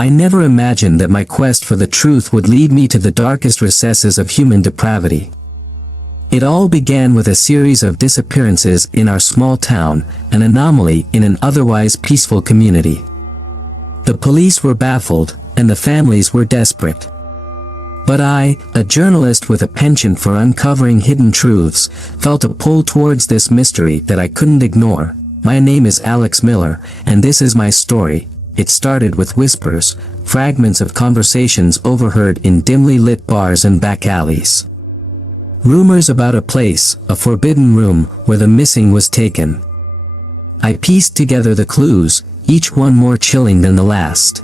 I never imagined that my quest for the truth would lead me to the darkest recesses of human depravity. It all began with a series of disappearances in our small town, an anomaly in an otherwise peaceful community. The police were baffled, and the families were desperate. But I, a journalist with a penchant for uncovering hidden truths, felt a pull towards this mystery that I couldn't ignore. My name is Alex Miller, and this is my story. It started with whispers, fragments of conversations overheard in dimly lit bars and back alleys. Rumors about a place, a forbidden room, where the missing was taken. I pieced together the clues, each one more chilling than the last.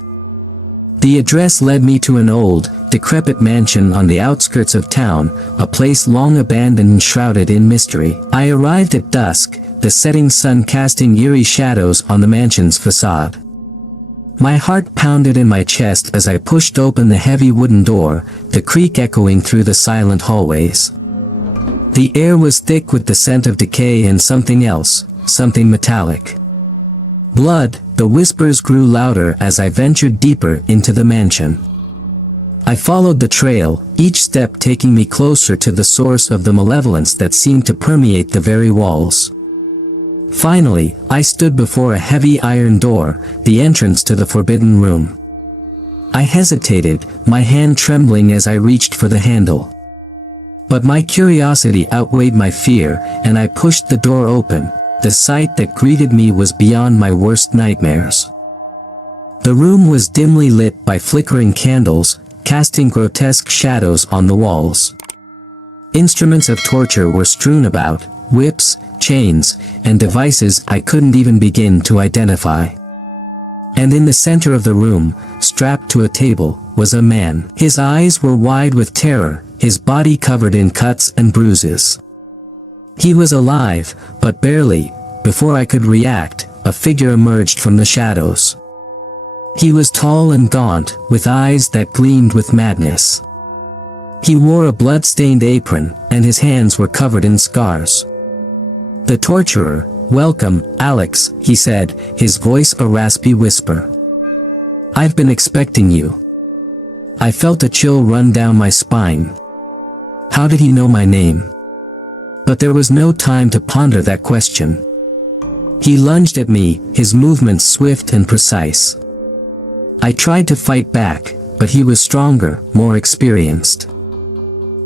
The address led me to an old, decrepit mansion on the outskirts of town, a place long abandoned and shrouded in mystery. I arrived at dusk, the setting sun casting eerie shadows on the mansion's facade. My heart pounded in my chest as I pushed open the heavy wooden door, the creak echoing through the silent hallways. The air was thick with the scent of decay and something else, something metallic. Blood, the whispers grew louder as I ventured deeper into the mansion. I followed the trail, each step taking me closer to the source of the malevolence that seemed to permeate the very walls. Finally, I stood before a heavy iron door, the entrance to the forbidden room. I hesitated, my hand trembling as I reached for the handle. But my curiosity outweighed my fear, and I pushed the door open. The sight that greeted me was beyond my worst nightmares. The room was dimly lit by flickering candles, casting grotesque shadows on the walls. Instruments of torture were strewn about, whips, chains, and devices I couldn't even begin to identify. And in the center of the room, strapped to a table, was a man. His eyes were wide with terror, his body covered in cuts and bruises. He was alive, but barely. Before I could react, a figure emerged from the shadows. He was tall and gaunt, with eyes that gleamed with madness. He wore a blood-stained apron, and his hands were covered in scars. The torturer, "Welcome, Alex," he said, his voice a raspy whisper. "I've been expecting you." I felt a chill run down my spine. How did he know my name? But there was no time to ponder that question. He lunged at me, his movements swift and precise. I tried to fight back, but he was stronger, more experienced.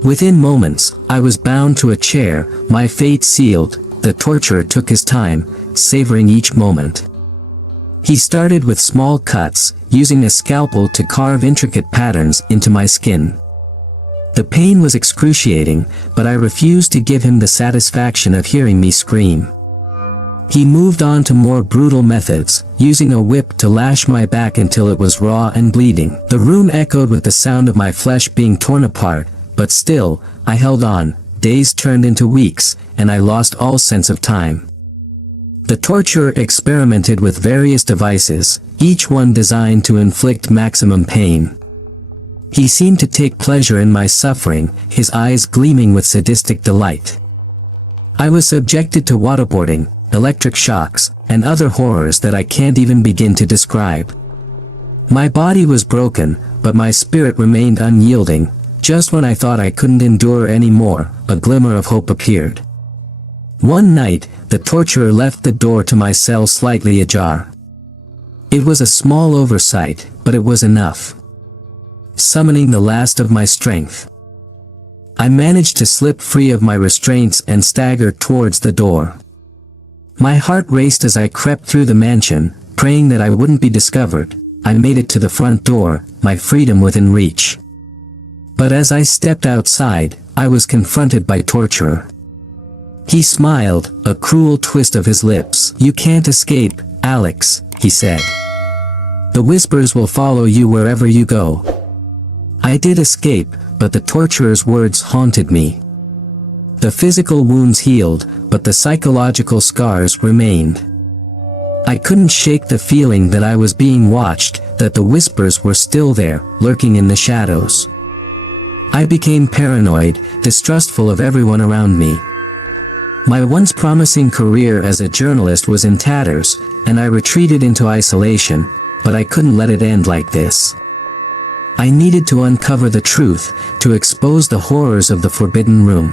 Within moments, I was bound to a chair, my fate sealed. The torturer took his time, savoring each moment. He started with small cuts, using a scalpel to carve intricate patterns into my skin. The pain was excruciating, but I refused to give him the satisfaction of hearing me scream. He moved on to more brutal methods, using a whip to lash my back until it was raw and bleeding. The room echoed with the sound of my flesh being torn apart, but still, I held on. Days turned into weeks, and I lost all sense of time. The torturer experimented with various devices, each one designed to inflict maximum pain. He seemed to take pleasure in my suffering, his eyes gleaming with sadistic delight. I was subjected to waterboarding, electric shocks, and other horrors that I can't even begin to describe. My body was broken, but my spirit remained unyielding. Just when I thought I couldn't endure any more, a glimmer of hope appeared. One night, the torturer left the door to my cell slightly ajar. It was a small oversight, but it was enough. Summoning the last of my strength, I managed to slip free of my restraints and stagger towards the door. My heart raced as I crept through the mansion, praying that I wouldn't be discovered. I made it to the front door, my freedom within reach. But as I stepped outside, I was confronted by torturer. He smiled, a cruel twist of his lips. "You can't escape, Alex," he said. "The whispers will follow you wherever you go." I did escape, but the torturer's words haunted me. The physical wounds healed, but the psychological scars remained. I couldn't shake the feeling that I was being watched, that the whispers were still there, lurking in the shadows. I became paranoid, distrustful of everyone around me. My once promising career as a journalist was in tatters, and I retreated into isolation, but I couldn't let it end like this. I needed to uncover the truth, to expose the horrors of the forbidden room.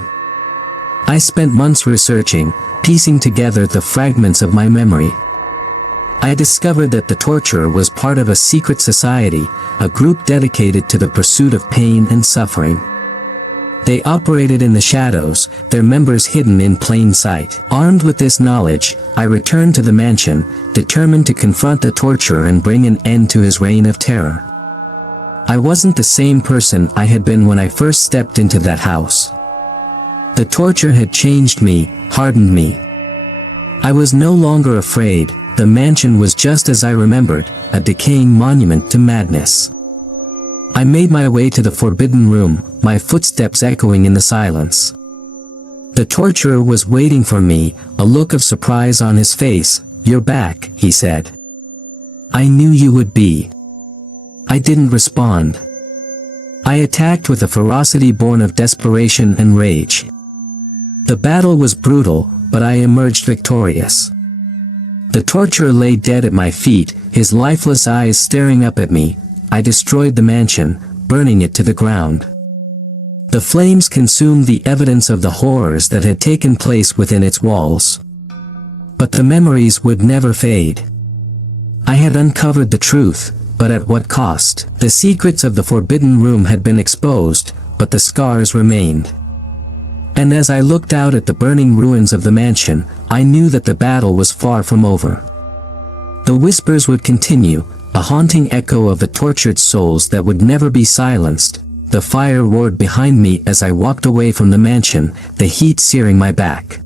I spent months researching, piecing together the fragments of my memory. I discovered that the torturer was part of a secret society, a group dedicated to the pursuit of pain and suffering. They operated in the shadows, their members hidden in plain sight. Armed with this knowledge, I returned to the mansion, determined to confront the torturer and bring an end to his reign of terror. I wasn't the same person I had been when I first stepped into that house. The torture had changed me, hardened me. I was no longer afraid. The mansion was just as I remembered, a decaying monument to madness. I made my way to the forbidden room, my footsteps echoing in the silence. The torturer was waiting for me, a look of surprise on his face. "You're back," he said. "I knew you would be." I didn't respond. I attacked with a ferocity born of desperation and rage. The battle was brutal, but I emerged victorious. The torturer lay dead at my feet, his lifeless eyes staring up at me. I destroyed the mansion, burning it to the ground. The flames consumed the evidence of the horrors that had taken place within its walls. But the memories would never fade. I had uncovered the truth, but at what cost? The secrets of the forbidden room had been exposed, but the scars remained. And as I looked out at the burning ruins of the mansion, I knew that the battle was far from over. The whispers would continue, a haunting echo of the tortured souls that would never be silenced. The fire roared behind me as I walked away from the mansion, the heat searing my back.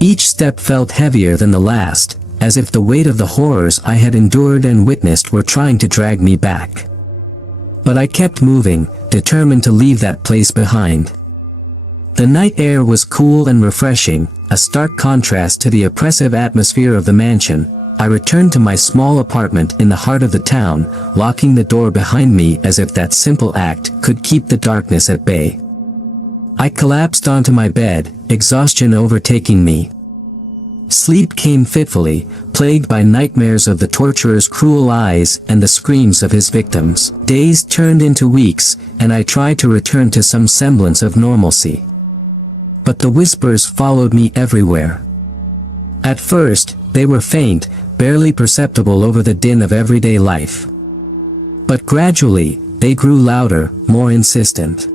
Each step felt heavier than the last, as if the weight of the horrors I had endured and witnessed were trying to drag me back. But I kept moving, determined to leave that place behind. The night air was cool and refreshing, a stark contrast to the oppressive atmosphere of the mansion. I returned to my small apartment in the heart of the town, locking the door behind me as if that simple act could keep the darkness at bay. I collapsed onto my bed, exhaustion overtaking me. Sleep came fitfully, plagued by nightmares of the torturer's cruel eyes and the screams of his victims. Days turned into weeks, and I tried to return to some semblance of normalcy. But the whispers followed me everywhere. At first, they were faint, barely perceptible over the din of everyday life. But gradually, they grew louder, more insistent.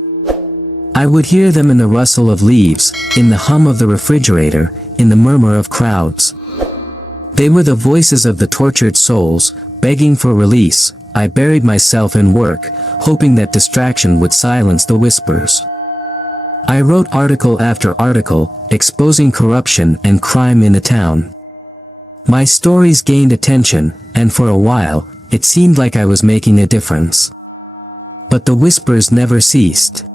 I would hear them in the rustle of leaves, in the hum of the refrigerator, in the murmur of crowds. They were the voices of the tortured souls, begging for release. I buried myself in work, hoping that distraction would silence the whispers. I wrote article after article, exposing corruption and crime in the town. My stories gained attention, and for a while, it seemed like I was making a difference. But the whispers never ceased.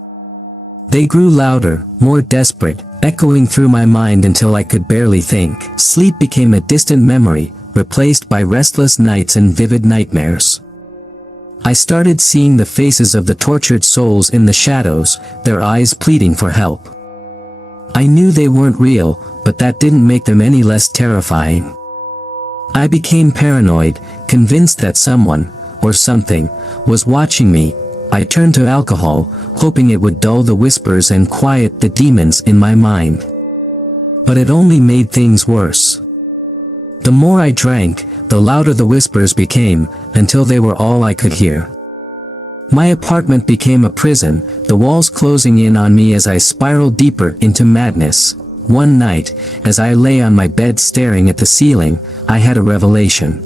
They grew louder, more desperate, echoing through my mind until I could barely think. Sleep became a distant memory, replaced by restless nights and vivid nightmares. I started seeing the faces of the tortured souls in the shadows, their eyes pleading for help. I knew they weren't real, but that didn't make them any less terrifying. I became paranoid, convinced that someone, or something, was watching me. I turned to alcohol, hoping it would dull the whispers and quiet the demons in my mind. But it only made things worse. The more I drank, the louder the whispers became, until they were all I could hear. My apartment became a prison, the walls closing in on me as I spiraled deeper into madness. One night, as I lay on my bed staring at the ceiling, I had a revelation.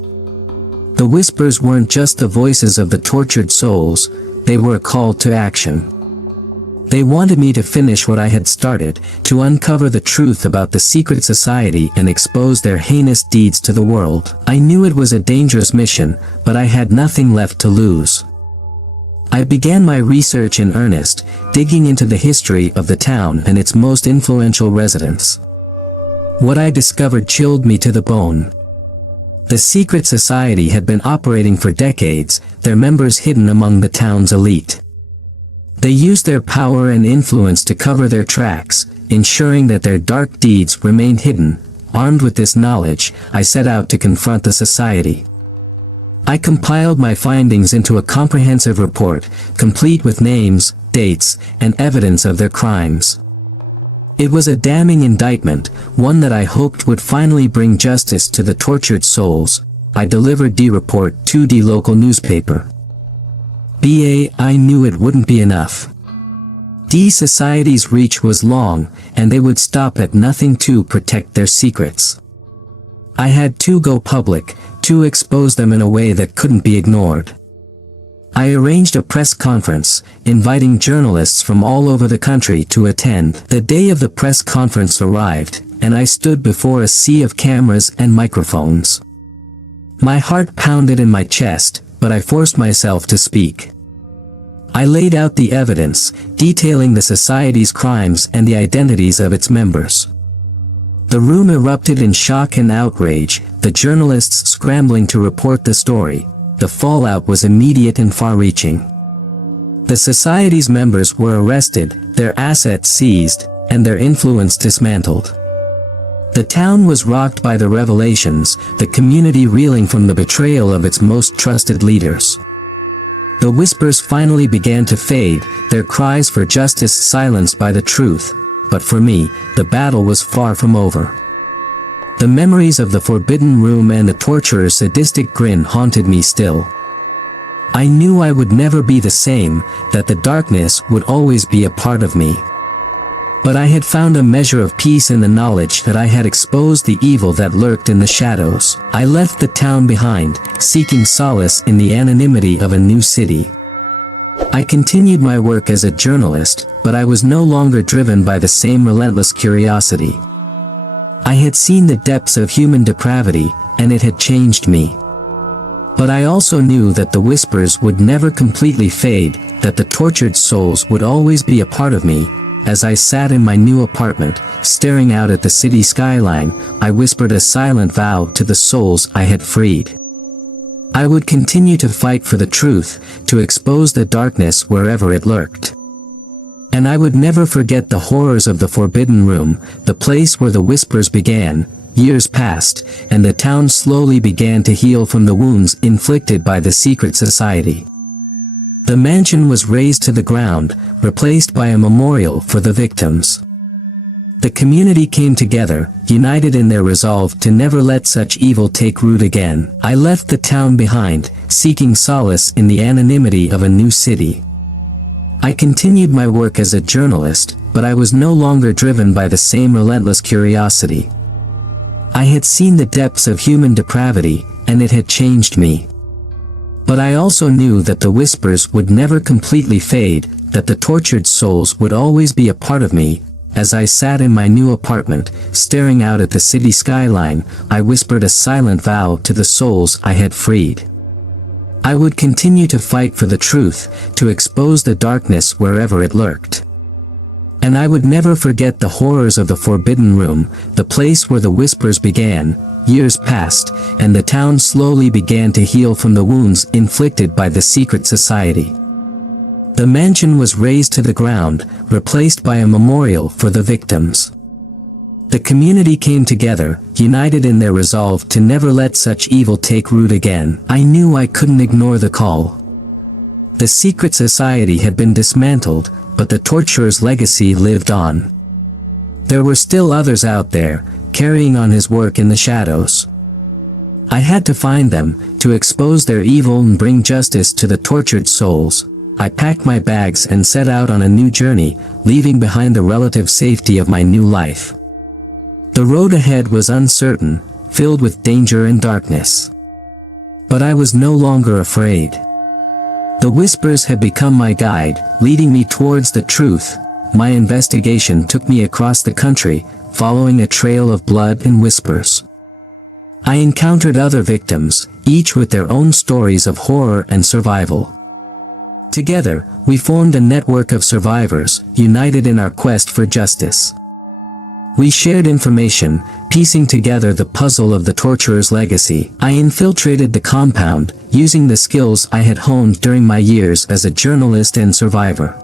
The whispers weren't just the voices of the tortured souls, they were a call to action. They wanted me to finish what I had started, to uncover the truth about the secret society and expose their heinous deeds to the world. I knew it was a dangerous mission, but I had nothing left to lose. I began my research in earnest, digging into the history of the town and its most influential residents. What I discovered chilled me to the bone. The secret society had been operating for decades, their members hidden among the town's elite. They used their power and influence to cover their tracks, ensuring that their dark deeds remained hidden. Armed with this knowledge, I set out to confront the society. I compiled my findings into a comprehensive report, complete with names, dates, and evidence of their crimes. It was a damning indictment, one that I hoped would finally bring justice to the tortured souls. I delivered the report to the local newspaper. I knew it wouldn't be enough. The society's reach was long, and they would stop at nothing to protect their secrets. I had to go public, to expose them in a way that couldn't be ignored. I arranged a press conference, inviting journalists from all over the country to attend. The day of the press conference arrived, and I stood before a sea of cameras and microphones. My heart pounded in my chest, but I forced myself to speak. I laid out the evidence, detailing the society's crimes and the identities of its members. The room erupted in shock and outrage, the journalists scrambling to report the story. The fallout was immediate and far-reaching. The society's members were arrested, their assets seized, and their influence dismantled. The town was rocked by the revelations, the community reeling from the betrayal of its most trusted leaders. The whispers finally began to fade, their cries for justice silenced by the truth. But for me, the battle was far from over. The memories of the forbidden room and the torturer's sadistic grin haunted me still. I knew I would never be the same, that the darkness would always be a part of me. But I had found a measure of peace in the knowledge that I had exposed the evil that lurked in the shadows. I left the town behind, seeking solace in the anonymity of a new city. I continued my work as a journalist, but I was no longer driven by the same relentless curiosity. I had seen the depths of human depravity, and it had changed me. But I also knew that the whispers would never completely fade, that the tortured souls would always be a part of me. As I sat in my new apartment, staring out at the city skyline, I whispered a silent vow to the souls I had freed. I would continue to fight for the truth, to expose the darkness wherever it lurked. And I would never forget the horrors of the forbidden room, the place where the whispers began. Years passed, and the town slowly began to heal from the wounds inflicted by the secret society. The mansion was razed to the ground, replaced by a memorial for the victims. The community came together, united in their resolve to never let such evil take root again. I left the town behind, seeking solace in the anonymity of a new city. I continued my work as a journalist, but I was no longer driven by the same relentless curiosity. I had seen the depths of human depravity, and it had changed me. But I also knew that the whispers would never completely fade, that the tortured souls would always be a part of me. As I sat in my new apartment, staring out at the city skyline, I whispered a silent vow to the souls I had freed. I would continue to fight for the truth, to expose the darkness wherever it lurked. And I would never forget the horrors of the forbidden room, the place where the whispers began. Years passed, and the town slowly began to heal from the wounds inflicted by the secret society. The mansion was razed to the ground, replaced by a memorial for the victims. The community came together, united in their resolve to never let such evil take root again. I knew I couldn't ignore the call. The secret society had been dismantled, but the torturer's legacy lived on. There were still others out there, carrying on his work in the shadows. I had to find them, to expose their evil and bring justice to the tortured souls. I packed my bags and set out on a new journey, leaving behind the relative safety of my new life. The road ahead was uncertain, filled with danger and darkness. But I was no longer afraid. The whispers had become my guide, leading me towards the truth. My investigation took me across the country, following a trail of blood and whispers. I encountered other victims, each with their own stories of horror and survival. Together, we formed a network of survivors, united in our quest for justice. We shared information, piecing together the puzzle of the torturer's legacy. I infiltrated the compound, using the skills I had honed during my years as a journalist and survivor.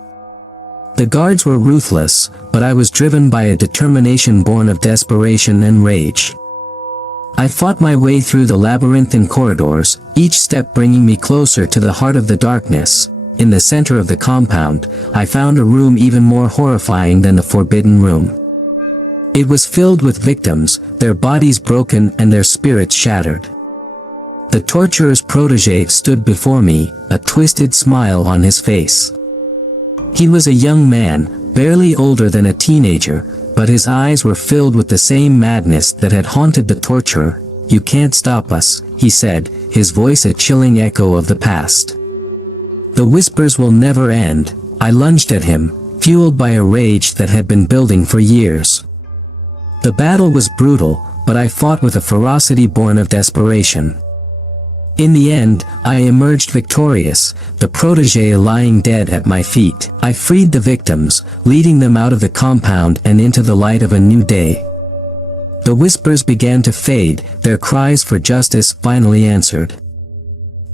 The guards were ruthless, but I was driven by a determination born of desperation and rage. I fought my way through the labyrinthine corridors, each step bringing me closer to the heart of the darkness. In the center of the compound, I found a room even more horrifying than the forbidden room. It was filled with victims, their bodies broken and their spirits shattered. The torturer's protege stood before me, a twisted smile on his face. He was a young man, barely older than a teenager, but his eyes were filled with the same madness that had haunted the torturer. "You can't stop us," he said, his voice a chilling echo of the past. "The whispers will never end." I lunged at him, fueled by a rage that had been building for years. The battle was brutal, but I fought with a ferocity born of desperation. In the end, I emerged victorious, the protege lying dead at my feet. I freed the victims, leading them out of the compound and into the light of a new day. The whispers began to fade, their cries for justice finally answered.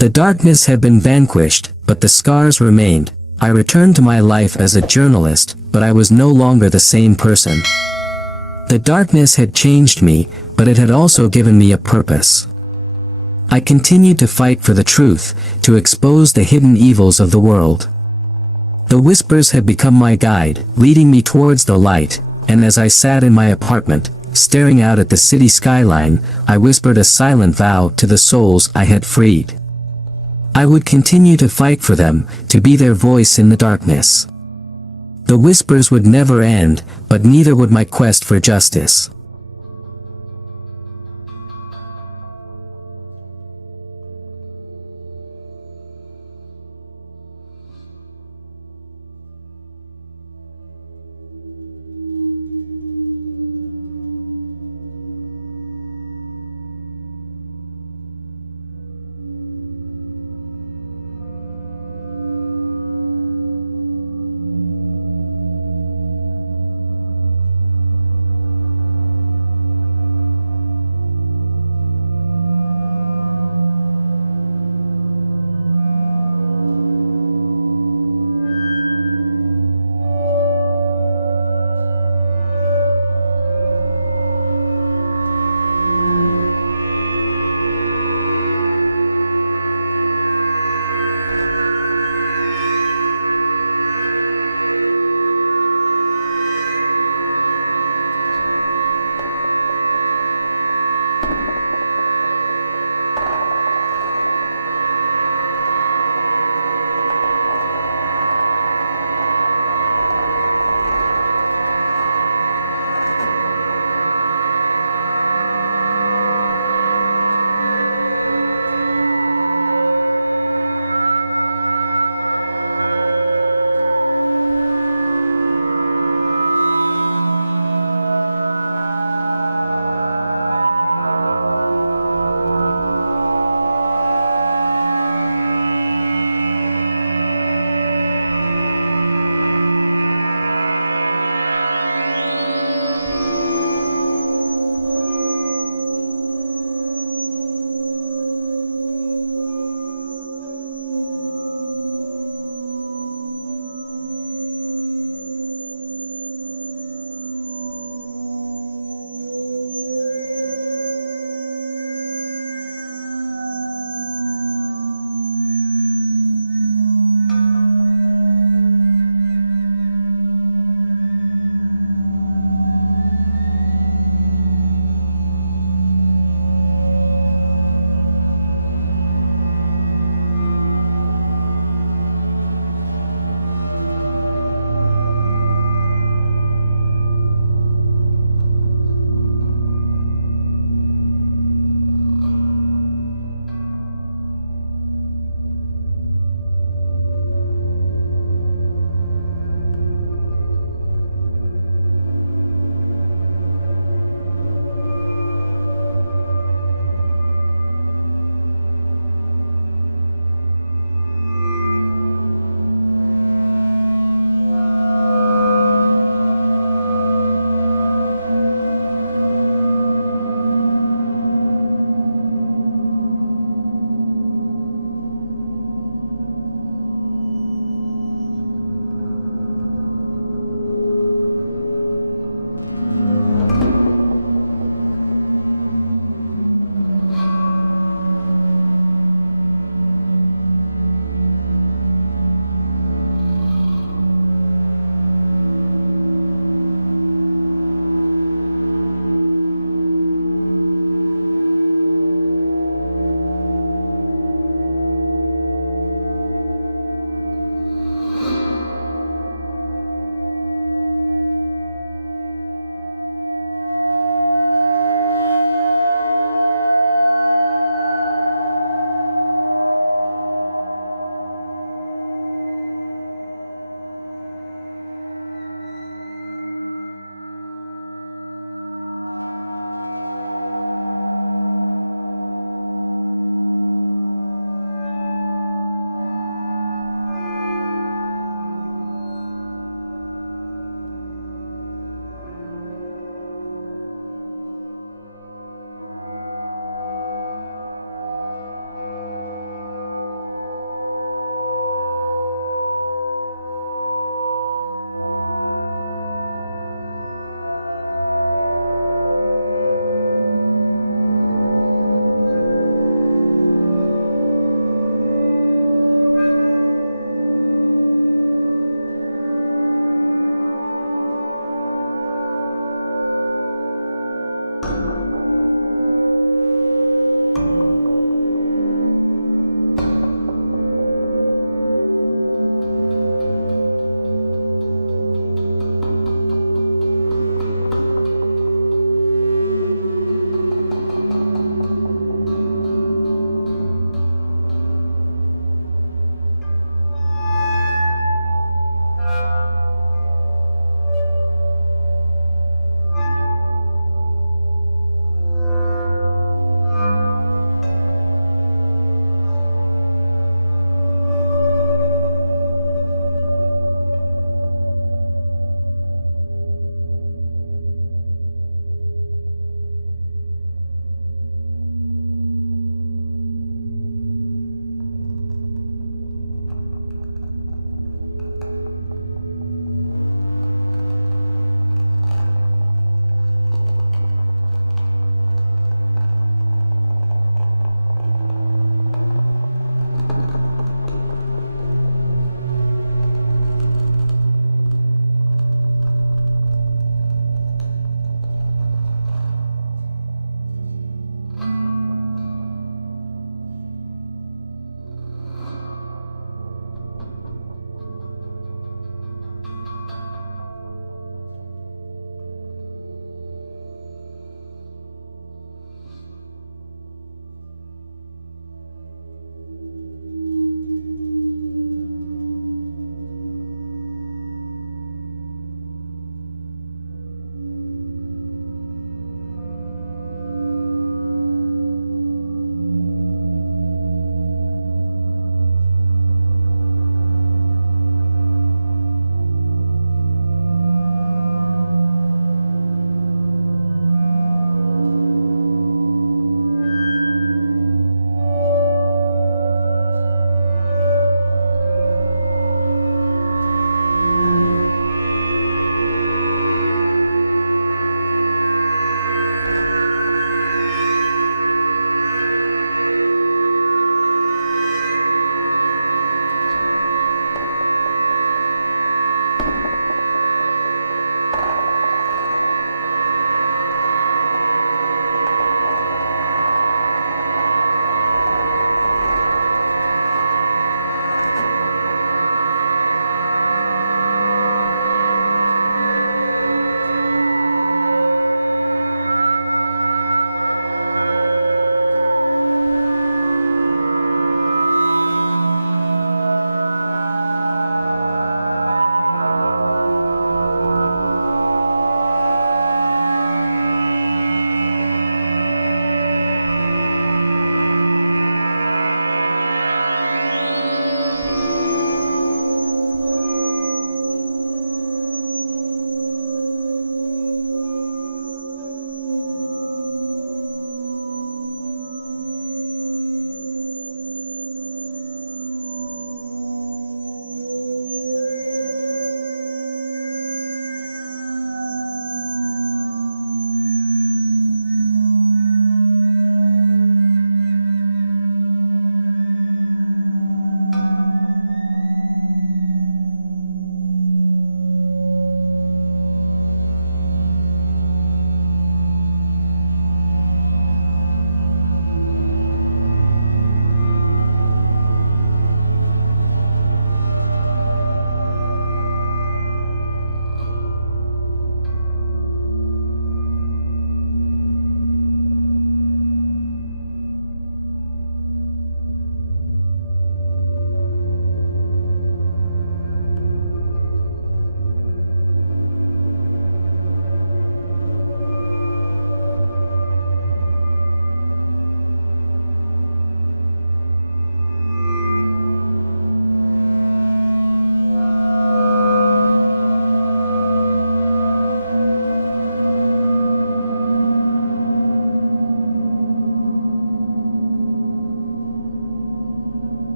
The darkness had been vanquished, but the scars remained. I returned to my life as a journalist, but I was no longer the same person. The darkness had changed me, but it had also given me a purpose. I continued to fight for the truth, to expose the hidden evils of the world. The whispers had become my guide, leading me towards the light, and as I sat in my apartment, staring out at the city skyline, I whispered a silent vow to the souls I had freed. I would continue to fight for them, to be their voice in the darkness. The whispers would never end, but neither would my quest for justice.